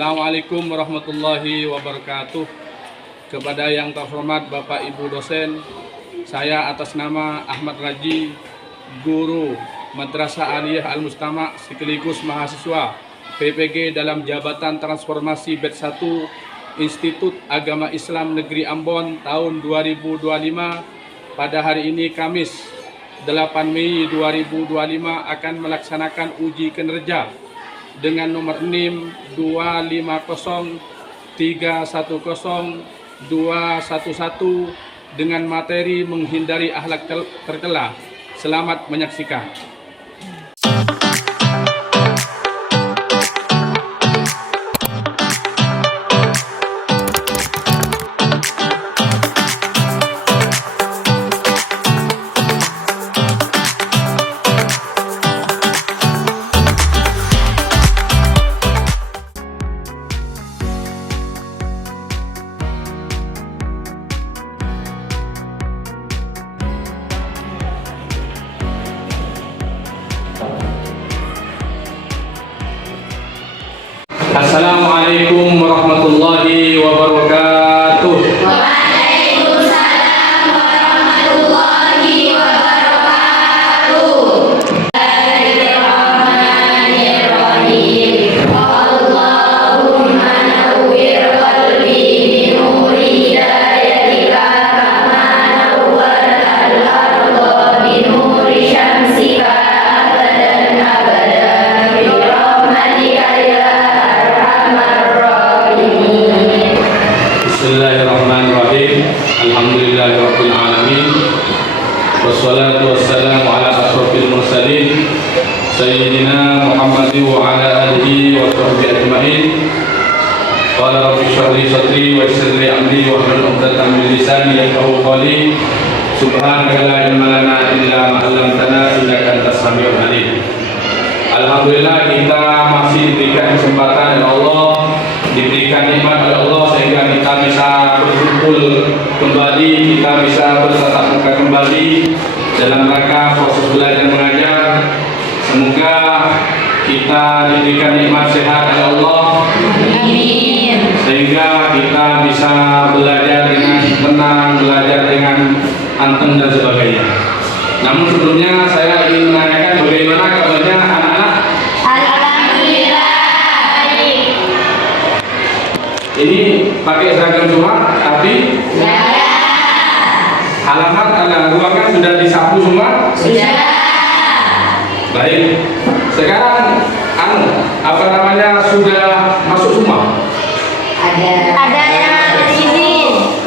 Assalamualaikum warahmatullahi wabarakatuh. Kepada yang terhormat Bapak Ibu dosen, saya atas nama Ahmad Raji, guru Madrasah Aliyah Al-Mustama sekaligus mahasiswa PPG dalam Jabatan Transformasi Batch 1 Institut Agama Islam Negeri Ambon tahun 2025. Pada hari ini Kamis 8 Mei 2025 akan melaksanakan uji kinerja dengan nomor NIM 250310211 dengan materi menghindari akhlak tercela. Selamat menyaksikan. Assalamualaikum warahmatullahi wabarakatuh. Waalaikumsalam warahmatullahi wabarakatuh. Bismillahirrahmanirrahim. Allahumma nawwir qalbi bi nuri hidayatika kama nawwartal arda bi nuri syamsika abadan abadan bi rahmatika ya Bismillahirrahmanirrahim. Alhamdulillahirabbil alamin. Wassalatu wassalamu ala asyrofil mursalin sayyidina Muhammadin wa ala alihi wa sahbihi ajmain. Qala rabbi shrah li sadri wa yassir li amri wa hlul 'uqdatam min lisani yafqahu qawli. Subhanaka la ilma lana illa ma 'allamtana innaka antas samiul alim. Alhamdulillah kita masih diberikan kesempatan oleh Allah, diberikan nikmat oleh Allah sehingga kita bisa berkumpul kembali, kita bisa bertatap muka kembali dalam rangka proses belajar mengajar. Semoga kita diberikan nikmat sehat oleh Allah. Amin. Sehingga kita bisa belajar dengan tenang, belajar dengan anteng dan sebagainya. Namun sebelumnya saya ingin menanyakan bagaimana kabarnya anak-anak. Alhamdulillah baik. Ini pakai seragam semua, tapi halaman ruangan sudah disapu semua. Sudah. Baik. Sekarang sudah masuk semua. Ada yang di sini.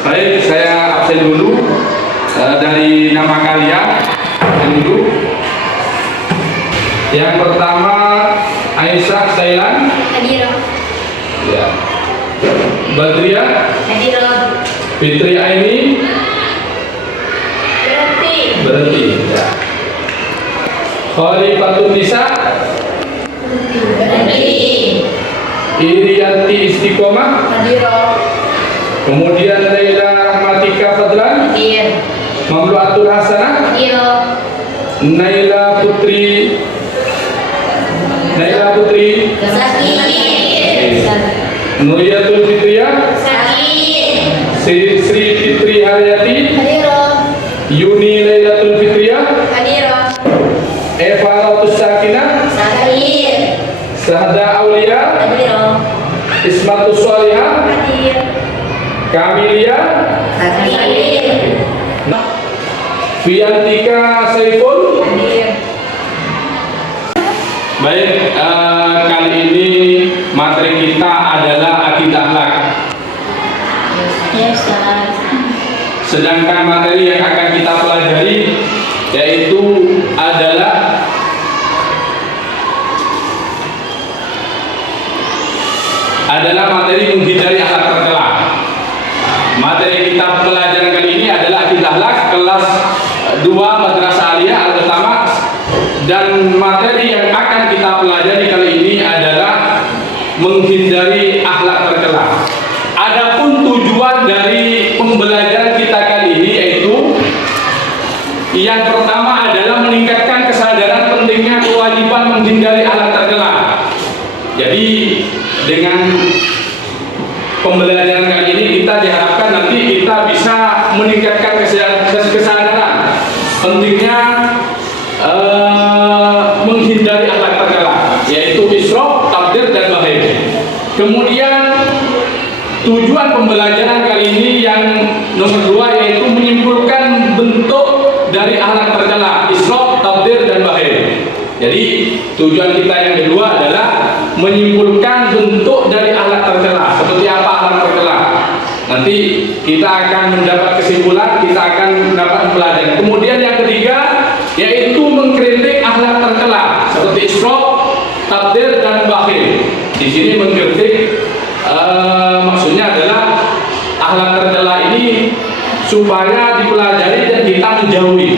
Baik, saya absen dulu dari nama kalian. Dulu. Yang pertama Aisyah Sailan. Hadir. Ya. Badriah. Hadir. Fitri Aini. Berhenti. Ya. Khalifatun Nisa. Berhenti. Irianti Istiqomah. Hadir. Kemudian Laila Rahmatika Fadlan. Hadir. Mamluatul Hasanah. Hadir. Naila Putri. Sakit. Nuriyatul Fitriyah. Sakit. Sri Fitri Haryati. Hadir. Yuni Lailatul Fitriyah. Hadir. Eva Ratus Sakinah. Sakit. Sahada Aulia. Hadir. Ismatus Sholihah. Hadir. Kamilia. Sakit. Fiantika Saiful. Hadir. Baik, kali ini materi kita adalah akidah akhlak. Ya, Ustaz. Sedangkan materi yang akan kita pelajari yaitu adalah materi menghindari akhlak tercela. Materi kita pelajaran kali ini adalah akidah akhlak kelas 2 Madrasah Aliyah Al-Mustama, dan materi yang akan kita pelajari kali ini adalah menghindari akhlak tercela. Adapun tujuan dari pembelajaran kita kali ini yaitu yang pertama adalah meningkatkan kesadaran pentingnya kewajiban menghindari akhlak tercela. Jadi dengan pembelajaran kali ini kita diharapkan nanti kita bisa meningkatkan kesadaran pentingnya menghindari akhlak tercela, yaitu israf, tabdzir, dan bakhil. Kemudian tujuan pembelajaran kali ini yang nomor 2 yaitu menyimpulkan bentuk dari akhlak tercela, israf, tabdzir, dan bakhil. Jadi tujuan kita yang kedua adalah menyimpulkan bentuk dari akhlak tercela. Seperti apa akhlak tercela? Nanti kita akan mendapat kesimpulan, kita akan mendapat pelajaran. Kemudian yang ketiga yaitu mengkritik akhlak tercela seperti israf, tabdzir, dan bakhil. Di sini mengkritik maksudnya adalah akhlak tercela ini supaya dipelajari dan kita menjauhi.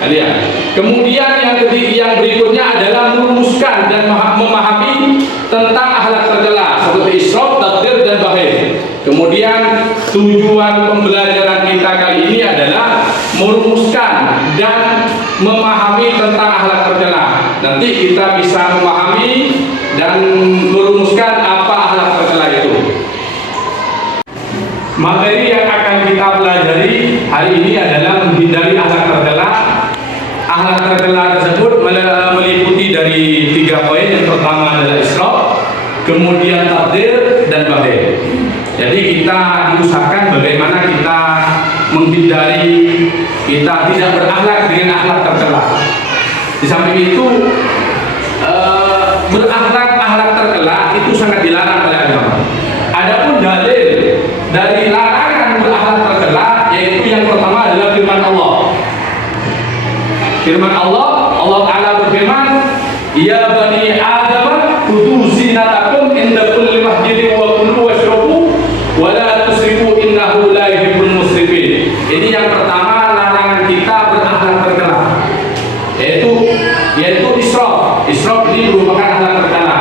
Kalian. Kemudian yang ketiga, yang berikutnya adalah merumuskan dan memahami tentang akhlak tercela seperti israf, tabdzir, dan bakhil. Kemudian tujuan pembelajaran kita kali ini adalah merumuskan dan memahami tentang akhlak tercela. Nanti kita bisa memahami dan merumuskan apa akhlak tercela itu. Materi yang akan kita pelajari hari ini adalah menghindari akhlak tercela. Akhlak tercela tersebut meliputi dari 3 poin. Yang pertama adalah israf, kemudian tabdzir, dan bakhil. Jadi kita diusahakan bagaimana kita menghindari, kita tidak berakhlak dengan akhlak tercela. Di samping itu akhlak tercela itu sangat dilarang oleh agama. Adapun dalil dari larangan berakhlak tercela yaitu yang pertama adalah firman Allah. Firman Allah Ta'ala berfirman, "Ya bani Adam, khudhu zinatakum inda kulli masjidin wa kulu washrabu wa la tusrifu innahu la yuhibbul musrifin." Ini yang pertama, larangan kita berakhlak tercela. Yaitu israf. Israf ini merupakan akhlak tercela.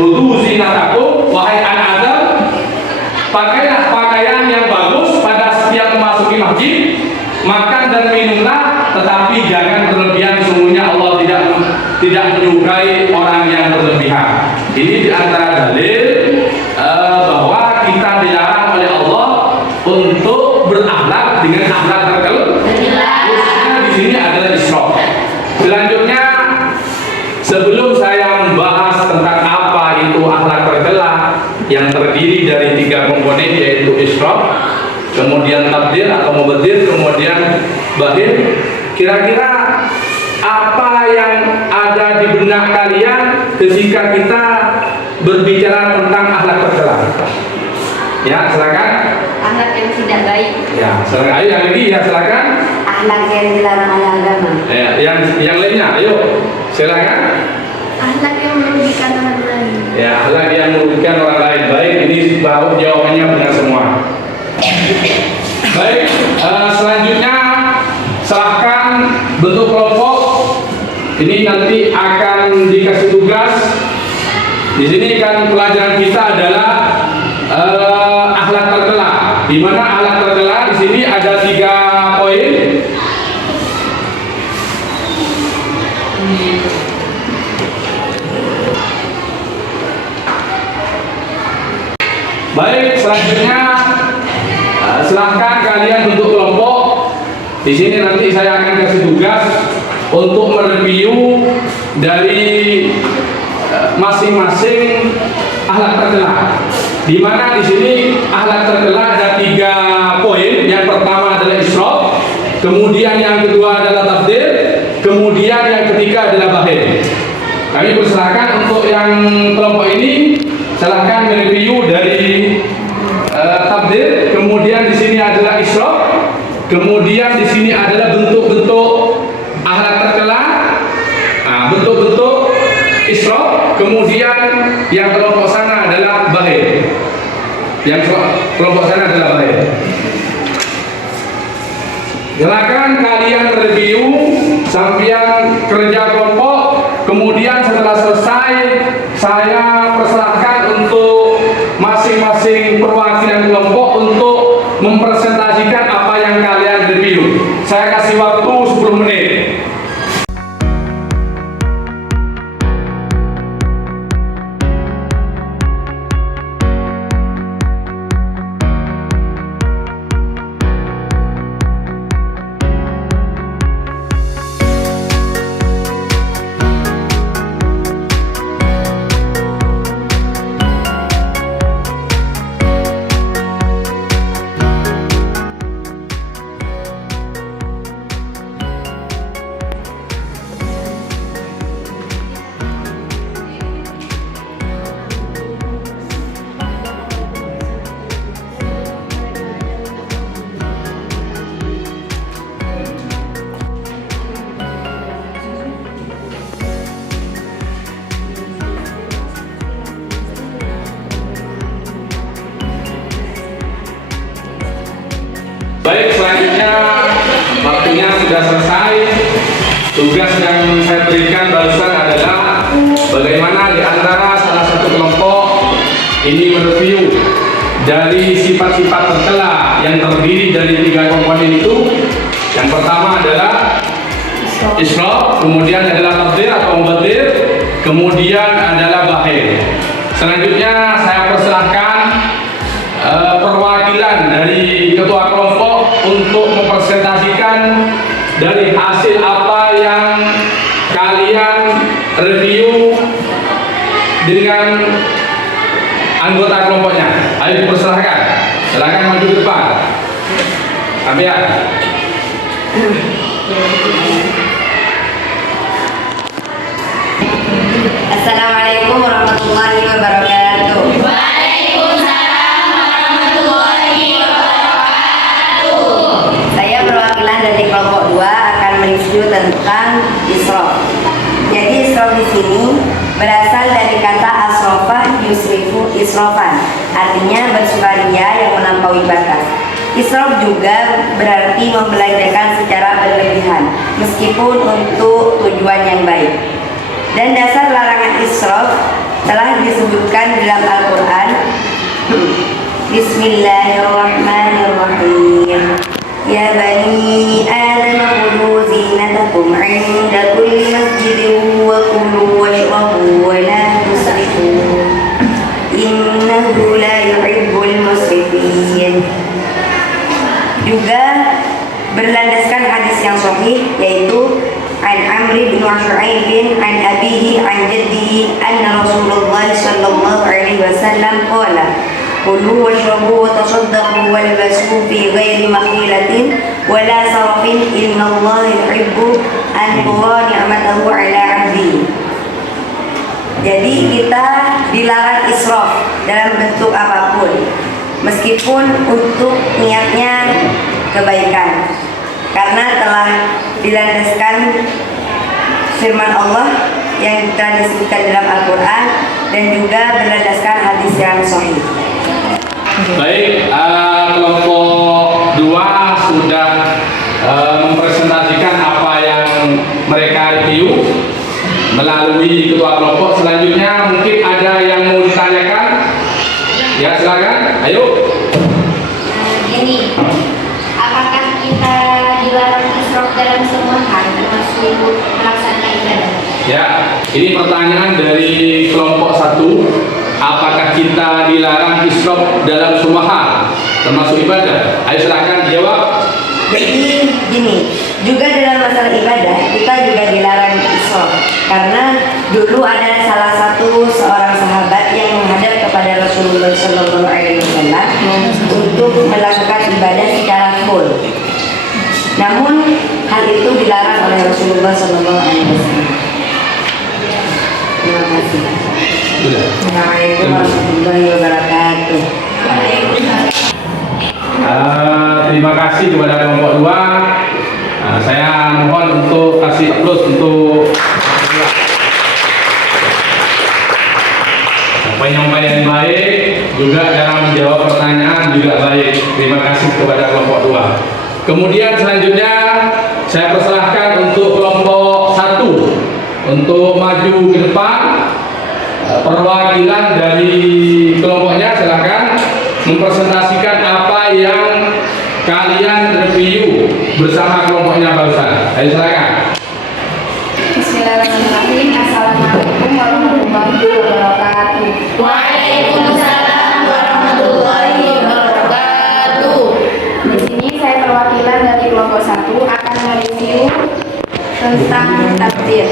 Khudhu zinatakum, wahai anak Adam, pakailah pakaian yang bagus pada setiap memasuki masjid, makan dan minumlah, tetapi jangan berlebihan, sungguhnya Allah tidak menyukai orang yang berlebihan. Ini diantara dalil bahwa kita dilarang oleh Allah untuk berakhlak dengan akhlak tercela. Khususnya di sini adalah israf. Selanjutnya, sebelum saya membahas tentang apa itu akhlak tercela yang terdiri dari 3 komponen yaitu israf, kemudian tabdzir atau mubadzir, kemudian bakhil, kira-kira apa yang ada di benak kalian ketika kita berbicara tentang akhlak tercela? Ya, silakan. Akhlak yang tidak baik. Ya, silakan. Ayo yang lagi, ya silakan. Akhlak yang dilarang oleh agama. Ya, yang lainnya, ayo silakan. Akhlak yang merugikan orang lain. Ya, akhlak yang merugikan orang lain. Baik, ini baru jawabannya benar semua. Baik, selanjutnya serahkan bentuk kelompok. Ini nanti akan dikasih tugas. Di sini kan pelajaran kita adalah akhlak tercela. Di mana akhlak tercela di sini ada 3 poin. Baik, selanjutnya silahkan kalian bentuk kelompok. Di sini nanti saya akan kasih tugas untuk mereview dari masing-masing akhlak tercela. Di mana di sini akhlak tercela ada 3 poin. Yang pertama adalah israf, kemudian yang kedua adalah tabdzir, kemudian yang ketiga adalah bakhil. Kami persilakan untuk yang kelompok ini, silahkan mereview dari tabdzir, kemudian di sini adalah israf, kemudian di sini adalah bentuk-bentuk akhlak tercela, bentuk-bentuk israf, kemudian yang kelompok sana adalah bakhil. Yang kelompok sana adalah bakhil. Silakan kalian review sampai kerja kelompok, kemudian setelah selesai saya persilahkan untuk masing-masing perwakilan kelompok untuk mempresentasikan apa yang kalian review. Saya kasih waktu 10 menit. Tugas yang saya berikan barusan adalah bagaimana di antara salah satu kelompok ini mereview dari sifat-sifat tercela yang terdiri dari 3 komponen itu. Yang pertama adalah israf, kemudian adalah tabdzir atau mubadzir, kemudian adalah bakhil. Selanjutnya saya persilahkan perwakilan dari ketua kelompok untuk mempresentasikan dari hasil apa yang kalian review dengan anggota kelompoknya. Ayo dipersilahkan, silakan maju ke depan. Ambil. Assalamualaikum warahmatullahi wabarakatuh. Waalaikumsalam warahmatullahi wabarakatuh. Saya perwakilan dari kelompok 2 akan mereview tentang israf. Jadi israf di sini berasal dari kata asrofa yusrifu israfan, artinya bersukaria yang melampaui batas. Israf juga berarti membelanjakan secara berlebihan, meskipun untuk tujuan yang baik. Dan dasar larangan israf telah disebutkan dalam Al-Quran. Bismillahirrahmanirrahim. Ya bani Adam khudhu zinatakum 'inda kulli masjidin wa kulu washrabu wa la tusrifu innahu la yuhibbul musrifin. Juga berlandaskan hadis yang sahih, yaitu an Amr bin Shu'aib an abihi an jaddihi anna Rasulullah sallallahu alaihi wasallam qala kulu washrabu wa tasaddaqu walbasu fi ghairi makhilatin wa la sarafin inna Allah yuhibbu an tura ni'matahu ala 'abdihi. Jadi kita dilarang israf dalam bentuk apapun, meskipun untuk niatnya kebaikan, karena telah dilandaskan firman Allah yang telah disebutkan dalam Al-Quran dan juga berlandaskan hadis yang sahih. Baik, kelompok 2 sudah mempresentasikan apa yang mereka review melalui ketua kelompok. Selanjutnya mungkin ada yang mau ditanyakan. Ya, silakan. Ayo. Ini, apakah kita dilarang israf dalam semua hal, termasuk melaksanakan ibadah? Ya, ini pertanyaan dari kelompok 1. Apakah kita dilarang israf dalam semua hal, termasuk ibadah? Ayo silakan dijawab. Jadi gini, juga dalam masalah ibadah kita juga dilarang israf, karena dulu ada salah satu seorang sahabat yang menghadap kepada Rasulullah Sallallahu Alaihi Wasallam untuk melakukan ibadah secara full. Namun hal itu dilarang oleh Rasulullah Sallallahu Alaihi Wasallam. Terima kasih. Assalamualaikum warahmatullahi wabarakatuh. Terima kasih kepada kelompok 2. Saya mohon untuk kasih aplaus untuk penyampaian baik, juga dalam menjawab pertanyaan juga baik. Terima kasih kepada kelompok 2. Kemudian selanjutnya saya persilahkan untuk kelompok 1 untuk maju ke depan. Perwakilan dari kelompoknya silakan mempresentasikan apa yang kalian review bersama kelompoknya barusan. Ayo silakan. Bismillahirrahmanirrahim. Assalamualaikum warahmatullahi wabarakatuh. Waalaikumsalam warahmatullahi wabarakatuh. Di sini saya perwakilan dari kelompok 1 akan mereview tentang takdir.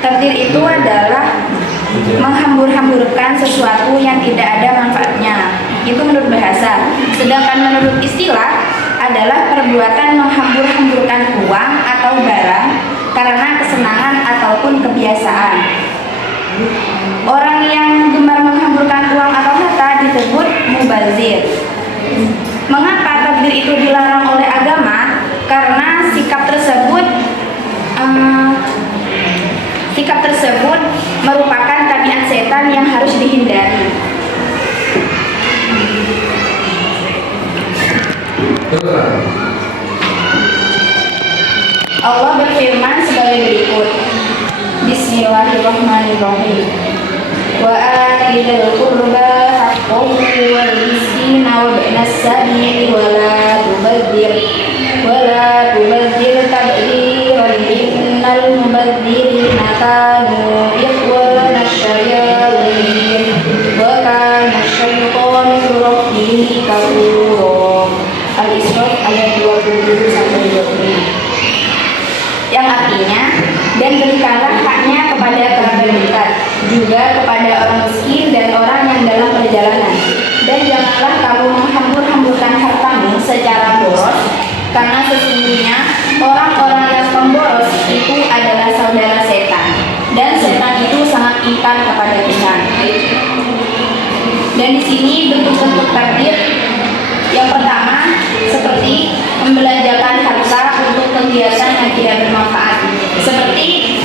Takdir itu adalah menghambur-hamburkan sesuatu yang tidak ada manfaatnya. Itu menurut bahasa. Sedangkan menurut istilah adalah perbuatan menghambur-hamburkan uang atau barang karena kesenangan ataupun kebiasaan. Orang yang gemar menghamburkan uang atau harta disebut mubazir. Mengapa takdir itu dilarang oleh agama? Karena sikap tersebut merupakan tabiat setan yang harus dihindari. Allah berfirman sebagai berikut. Bismillahirrahmanirrahim. Wa atidil qurba haqqahu wal miskina wa ibnas sabili wa la tubadzir tabdziran innal mubadzirina kanu ikhwana syayatin wa kana syaitanu lirabbihi kafura. Al-Isra ayat 27 sampai 25. Yang artinya, dan berikanlah haknya kepada kerabat dekat, juga kepada orang miskin dan orang yang dalam perjalanan. Dan janganlah kamu menghambur-hamburkan hartamu secara boros, karena sesungguhnya orang-orang yang pemboros itu adalah saudara setan, dan setan itu sangat ingkar kepada Tuhan. Dan di sini bentuk-bentuk takdir yang pertama seperti membelanjakan harta untuk kegiatan yang tidak bermanfaat. Seperti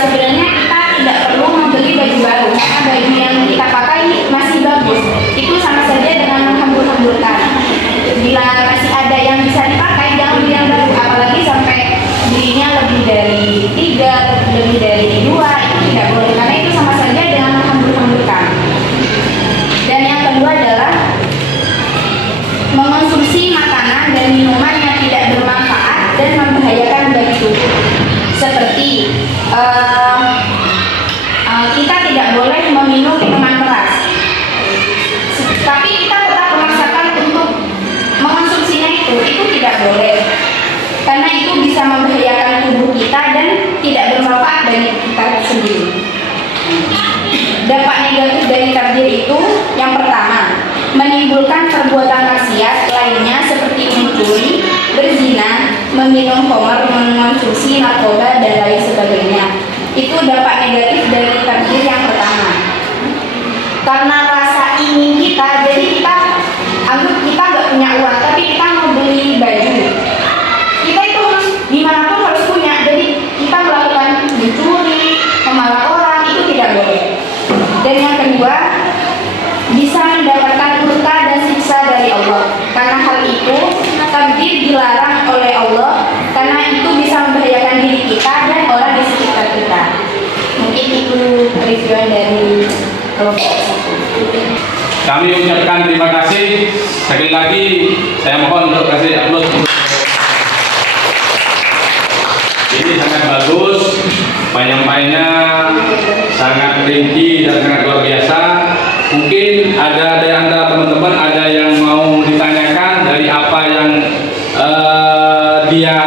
sebenarnya kita tidak perlu membeli baju baru karena baju yang kita pakai masih bagus. Itu sama saja dengan menghambur-hamburkan. Bila masih ada yang bisa dipakai, jangan beli yang baru, apalagi sampai belinya lebih dari 3, lebih dari 2, itu tidak boleh karena itu sama saja dengan menghambur-hamburkan. Dan yang kedua adalah mengonsumsi makanan dan minuman yang tidak bermanfaat dan membahayakan bagi tubuh. Seperti kita tidak boleh meminum minuman keras, tapi kita tetap memaksakan untuk mengonsumsinya, itu tidak boleh karena itu bisa membahayakan tubuh kita dan tidak bermanfaat bagi kita sendiri. Dampak negatif dari takdir itu yang pertama, menimbulkan perbuatan maksiat lainnya seperti mencuri, berzina, meminum khamar, mengonsumsi narkoba dan lain sebagainya. Itu dampak negatif dari takdir yang pertama. Karena rasa ingin kita, jadi kita anggap kita nggak punya uang, tapi kita mau beli baju. Kita itu harus dimanapun harus punya, jadi kita melakukan mencuri, memalak orang, itu tidak boleh. Dan yang kedua, bisa mendapatkan murka dan siksa dari Allah. Karena hal itu takdir dilarang oleh Allah, karena itu bisa membahayakan diri kita dan orang di sekitar kita. Mungkin itu review dari kelompok 1. Kami ucapkan terima kasih sekali lagi. Saya mohon untuk kasih upload. Ini sangat bagus, penyampaiannya sangat rinci dan sangat luar biasa. Mungkin ada dari antara teman-teman ada yang mau ditanyakan dari apa yang dia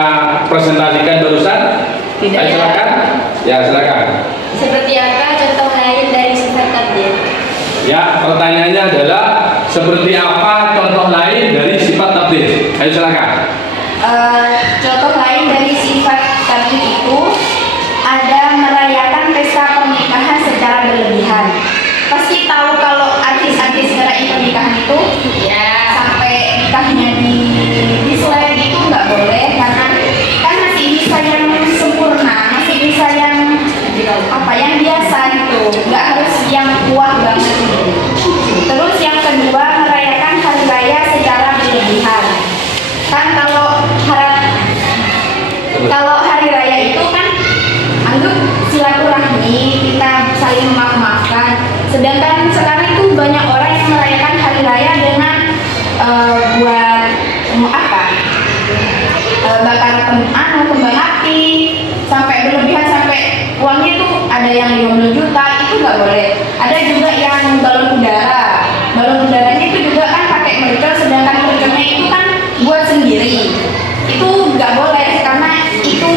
presentasikan barusan? Tidak. Ayo, silakan. Ya, silakan. Seperti apa contoh lain dari sifat takdir? Ya, pertanyaannya adalah seperti apa contoh lain dari sifat takdir? Ayo, silakan. Contoh lain dari sifat takdir itu ada merayakan pesta pernikahan secara berlebihan. Pasti tahu kalau artis-artis ngerayain pernikahan itu ya sampai nikahnya di display itu nggak boleh, karena kan masih bisa yang sempurna, masih bisa yang apa yang biasa gitu, nggak harus yang kuat banget gitu. Terus yang kedua, merayakan hari raya secara berlebihan. Kan kalau hari raya itu kan anggap silaturahmi, kita saling maaf-maafkan. Sedangkan sekarang itu banyak orang yang merayakan hari raya dengan buat bakar kembang api sampai berlebihan, sampai uangnya itu ada yang 50 juta, itu nggak boleh. Ada juga yang balon udaranya itu juga kan pakai mercon, sedangkan merconnya itu kan buat sendiri, itu nggak boleh karena itu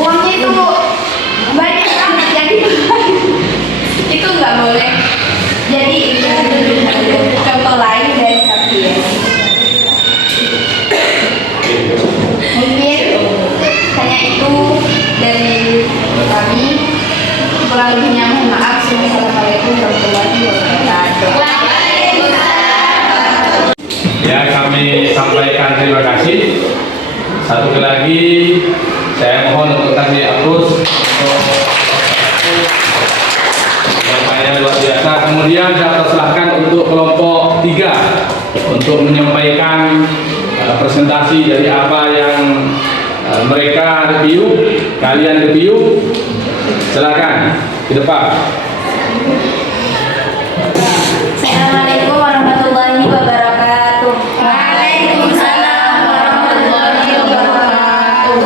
uangnya itu banyak banget yang itu nggak boleh. Jadi itu contoh lain dari takdir. Mungkin hanya itu dari kami. Kurang lebihnya mohon maaf. Assalamualaikum warahmatullahi wabarakatuh. Ya, kami sampaikan terima kasih. Satu lagi saya mohon untuk kasih apus yang luar biasa. Kemudian saya persilahkan untuk kelompok 3 untuk menyampaikan presentasi dari apa yang mereka review, kalian review. Silakan ke depan. Assalamualaikum warahmatullahi wabarakatuh. Waalaikumsalam warahmatullahi wabarakatuh.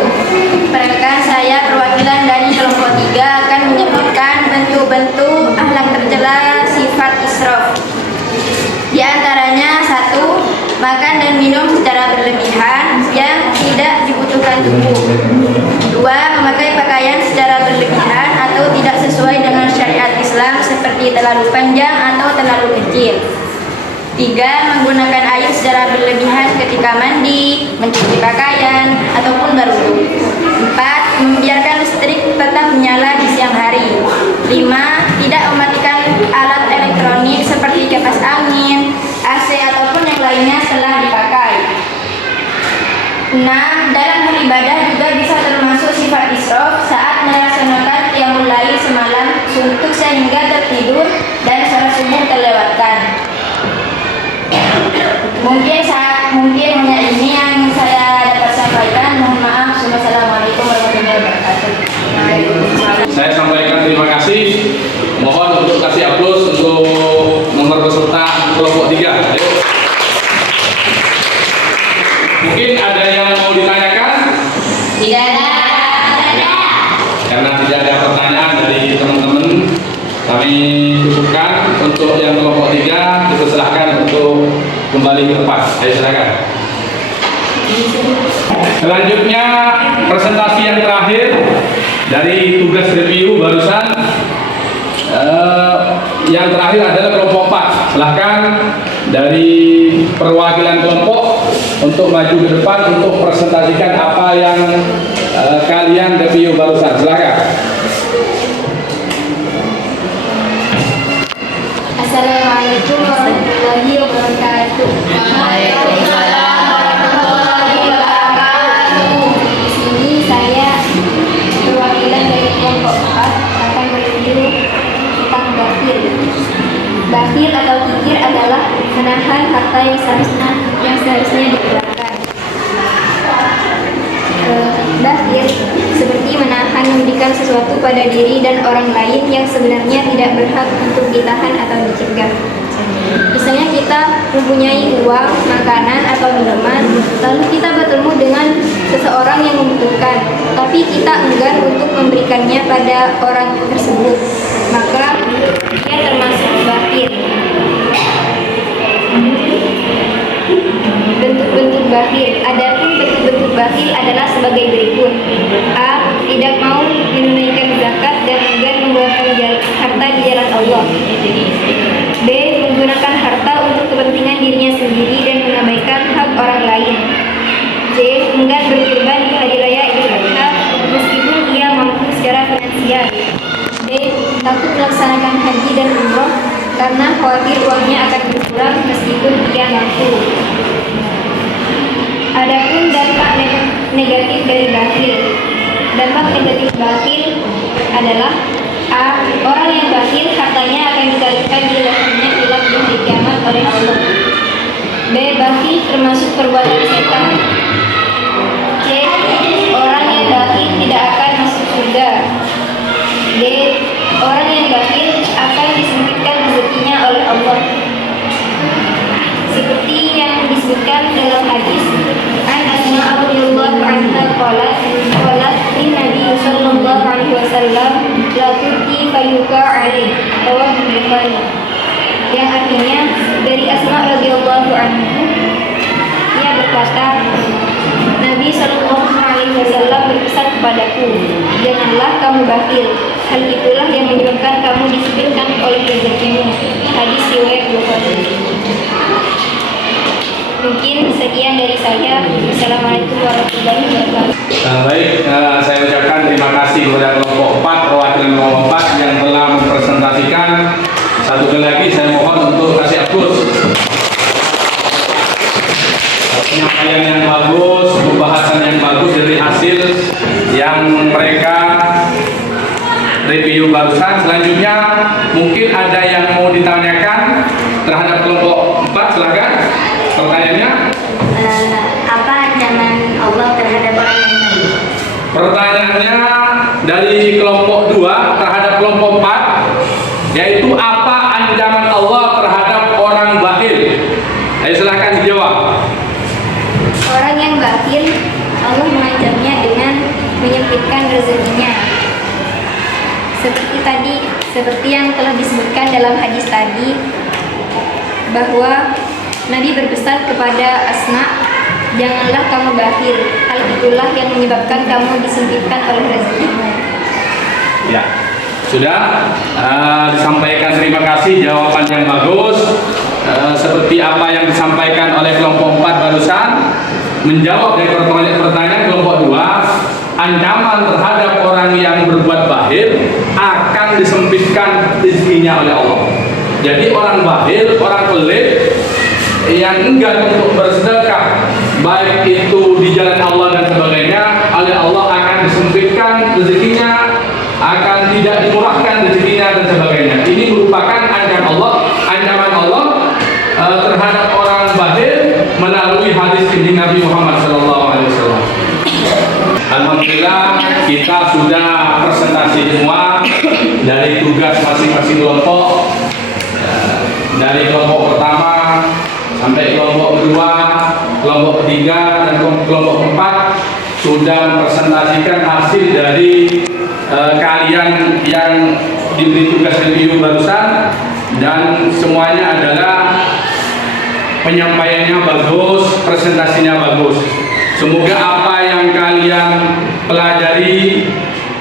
Perkenalkan, saya perwakilan dari kelompok 3 akan menyebutkan bentuk-bentuk akhlak tercela sifat israf. Di antaranya 1. Makan dan minum secara berlebihan yang tidak dibutuhkan tubuh. 2. Memakai pakaian secara berlebihan atau tidak sesuai dengan syariat Islam seperti terlalu panjang atau terlalu kecil. 3. Menggunakan air secara berlebihan ketika mandi, mencuci pakaian, ataupun berwudu. 4. Membiarkan listrik tetap menyala di siang hari. 5. Tidak mematikan alat elektronik seperti kipas angin, AC, ataupun yang lainnya setelah dipakai. 6. Dalam beribadah juga bisa termasuk sifat israf saat melaksanakan qiyamul lail semalam suntuk sehingga tertidur dan salat subuh terlewatkan. Mungkin hanya ini yang saya dapat sampaikan. Mohon maaf. Wassalamualaikum warahmatullahi wabarakatuh. Saya sampaikan terima kasih. Mohon untuk kasih aplaus untuk nomor peserta kelompok 3. Ayo. Mungkin ada yang mau ditanyakan? Tidak ada. Karena tidak ada pertanyaan dari teman-teman, kami cukupkan. Untuk yang kelompok 3 dipersilahkan untuk kembali ke tempat. Ayo silakan. Selanjutnya presentasi yang terakhir dari tugas review barusan. Yang terakhir adalah kelompok 4. Silahkan dari perwakilan kelompok untuk maju ke depan untuk presentasikan apa yang kalian review barusan. Silahkan. Assalamualaikum warahmatullahi wabarakatuh. Waalaikumsalam warahmatullahi wabarakatuh. Di sini saya perwakilan dari kelompok 4 akan mereview tentang bakhil. Bakhil atau kikir adalah menahan harta yang seharusnya dikeluarkan. Bakhil seperti menahan memberikan sesuatu pada diri dan orang lain yang sebenarnya tidak berhak untuk ditahan atau dicegah. Misalnya kita mempunyai uang, makanan, atau minuman, lalu kita bertemu dengan seseorang yang membutuhkan, tapi kita enggan untuk memberikannya pada orang tersebut, maka dia termasuk bakhil. Bentuk-bentuk bakhil. Adapun bentuk-bentuk bakhil adalah sebagai berikut. A. Tidak mau menunaikan zakat dan enggan mengeluarkan harta di jalan Allah. B. Menggunakan harta untuk kepentingan dirinya sendiri dan mengabaikan hak orang lain. C. Enggan berkurban di hari raya Idul Adha meskipun ia mampu secara finansial. D. Takut melaksanakan haji dan umroh karena khawatir uangnya akan berkurang meskipun ia mampu. Adapun dampak negatif dari bakhil. Dampak negatif bakhil adalah A. Orang yang bakhil hartanya akan dikalikan di lehernya kelak di hari kiamat oleh Allah. B. Bakhil termasuk perbuatan setan. C. Orang yang bakhil tidak akan masuk surga. D. Orang yang bakhil akan disempitkan rezekinya oleh Allah. Seperti yang disebutkan dalam hadis an Asma radhiyallahu anha qalat Nabi sallallahu alaihi wasallam la tuqi fayuqa alaih rawahu Bukhari, yang artinya dari Asma radhiyallahu anha, ia berkata, Nabi sallallahu alaihi wasallam berpesan kepadaku, janganlah kamu bakhil, hal itulah yang menyebabkan kamu disempitkan oleh rezekimu. Hadis riwayat Bukhari. Mungkin sekian dari saya. Assalamualaikum warahmatullahi wabarakatuh. Baik, saya ucapkan terima kasih kepada kelompok 4, perwakilan kelompok 4 yang telah mempresentasikan. Satu kali lagi saya mohon untuk kasih aplaus. Penyampaian yang bagus, pembahasan yang bagus dari hasil yang mereka review barusan. Selanjutnya mungkin ada yang mau ditanyakan terhadap kelompok 4, silakan. Pertanyaannya? Apa terhadap kelompok 4, yaitu apa ancaman Allah terhadap orang bakhil. Ayo silahkan dijawab. Orang yang bakhil, Allah mengancamnya dengan menyempitkan rezekinya. Seperti yang telah disebutkan dalam hadis tadi, bahwa Nabi berpesan kepada Asma, janganlah kamu bakhil, hal itulah yang menyebabkan kamu disempitkan oleh rezekimu. Ya, sudah disampaikan, terima kasih, jawaban yang bagus. Seperti apa yang disampaikan oleh kelompok 4 barusan, menjawab dari pertanyaan kelompok 2, ancaman terhadap orang yang berbuat bakhil akan disempitkan rezekinya oleh Allah. Jadi orang bakhil, orang pelit yang enggan untuk bersedekah, baik itu di jalan Allah dan sebagainya, oleh Allah akan disempitkan rezekinya, akan tidak dimurahkan rezekinya dan sebagainya. Ini merupakan ancaman Allah terhadap orang bakhil melalui hadis ini Nabi Muhammad SAW. Alhamdulillah, kita sudah presentasi semua dari tugas masing-masing kelompok, dari kelompok pertama sampai kelompok kedua, kelompok ketiga, dan kelompok 4 sudah mempresentasikan hasil dari kalian yang diberi tugas review barusan, dan semuanya adalah penyampaiannya bagus, presentasinya bagus. Semoga apa yang kalian pelajari,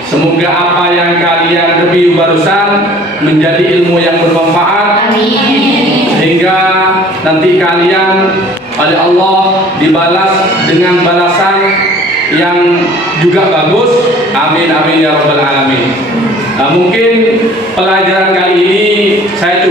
semoga apa yang kalian review barusan menjadi ilmu yang bermanfaat. Amin. Sehingga nanti kalian oleh Allah dibalas dengan balasan yang juga bagus. Amin amin ya rabbal alamin. Mungkin pelajaran kali ini saya